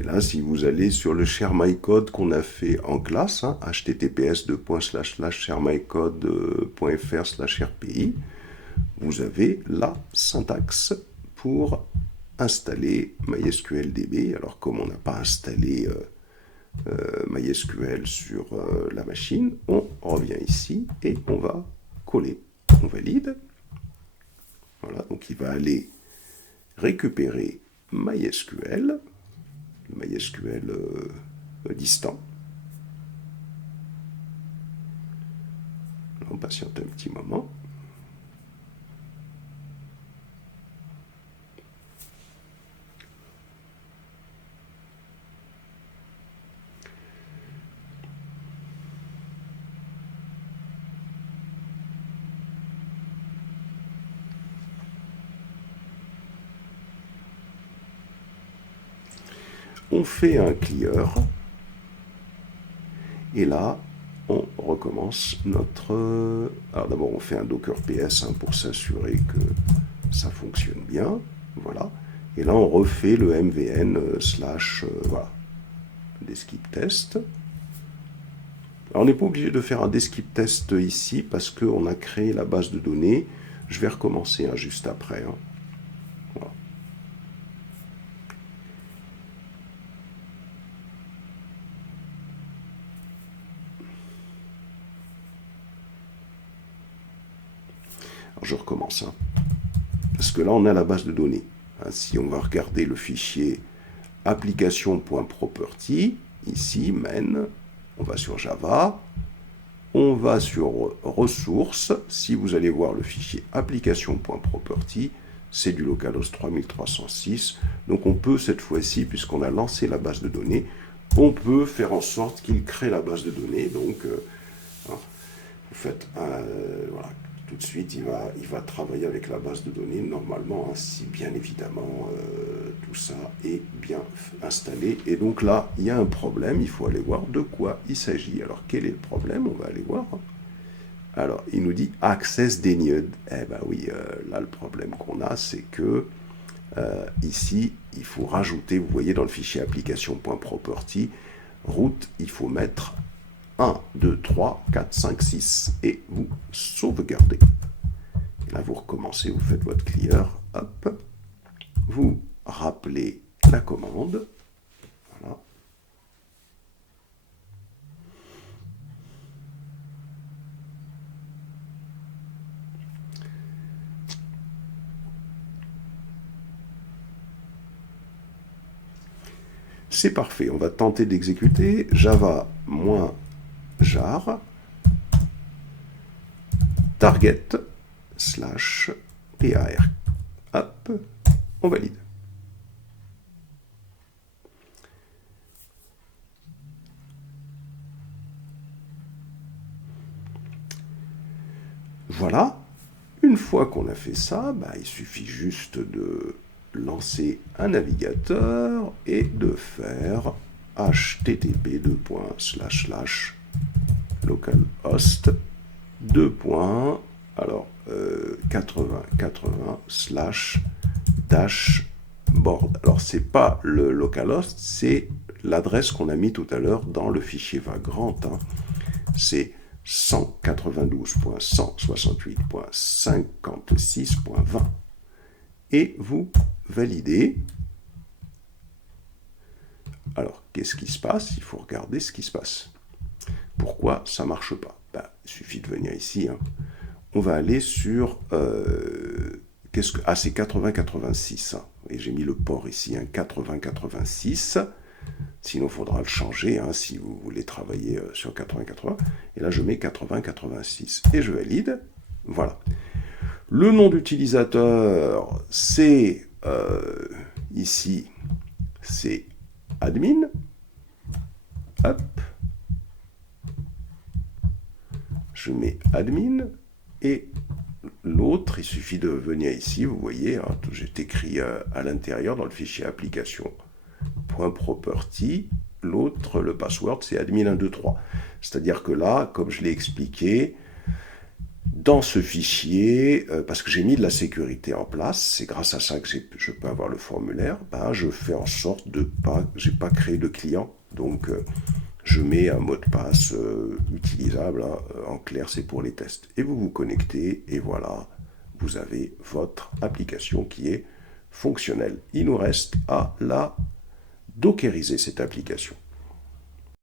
Et là, si vous allez sur le Share My Code qu'on a fait en classe, hein, https://sharemycode.fr/RPI, vous avez la syntaxe pour installer MySQL-DB. Alors, comme on n'a pas installé MySQL sur la machine, on revient ici et on va coller. On valide. Voilà, donc il va aller récupérer MySQL, MySQL distant. On patiente un petit moment. On fait un clear. Et là, on recommence notre... Alors d'abord, on fait un Docker PS hein, pour s'assurer que ça fonctionne bien. Voilà. Et là, on refait le MVN voilà, Deskip test. Alors, on n'est pas obligé de faire un Deskip test ici parce qu'on a créé la base de données. Je vais recommencer hein, juste après. Hein. Voilà. Alors, je recommence. Hein. Parce que là, on a la base de données. Hein, si on va regarder le fichier application.property, ici, main, on va sur Java, on va sur ressources. Si vous allez voir le fichier application.property, c'est du localhost 3306. Donc on peut cette fois-ci, puisqu'on a lancé la base de données, on peut faire en sorte qu'il crée la base de données. Donc vous faites voilà, tout de suite, il va travailler avec la base de données normalement, hein, si bien évidemment tout ça est bien installé. Et donc là, il y a un problème, il faut aller voir de quoi il s'agit. Alors, quel est le problème? On va aller voir. Alors, il nous dit Access Denied. Eh ben oui, là, le problème qu'on a, c'est que ici, il faut rajouter, vous voyez dans le fichier application.property, route, il faut mettre 1, 2, 3, 4, 5, 6 et vous sauvegardez. Et là, vous recommencez, vous faites votre clear, hop, vous rappelez la commande. Voilà. C'est parfait, on va tenter d'exécuter java -jar target /par. Hop, on valide. Voilà, une fois qu'on a fait ça, bah, il suffit juste de lancer un navigateur et de faire http://localhost 8080/-board. Alors c'est pas le localhost, c'est l'adresse qu'on a mis tout à l'heure dans le fichier Vagrant. Hein. C'est 192.168.56.20 et vous validez. Alors, qu'est-ce qui se passe? Il faut regarder ce qui se passe. Pourquoi ça ne marche pas? Ben, il suffit de venir ici. Hein. On va aller sur... c'est 8086. Hein. Et j'ai mis le port ici, hein, 8086. Sinon, il faudra le changer hein, si vous voulez travailler sur 8080. Et là, je mets 8086 et je valide. Voilà. Le nom d'utilisateur, c'est ici, c'est admin. Hop. Je mets admin. Et l'autre, il suffit de venir ici, vous voyez, hein, j'ai écrit à l'intérieur dans le fichier application. .property, l'autre, le password, c'est admin123. C'est-à-dire que là, comme je l'ai expliqué, dans ce fichier, parce que j'ai mis de la sécurité en place, c'est grâce à ça que je peux avoir le formulaire, je fais en sorte de pas, j'ai pas créé de client, donc je mets un mot de passe utilisable, hein, en clair c'est pour les tests. Et vous vous connectez, et voilà, vous avez votre application qui est fonctionnelle. Il nous reste à la dockeriser, cette application.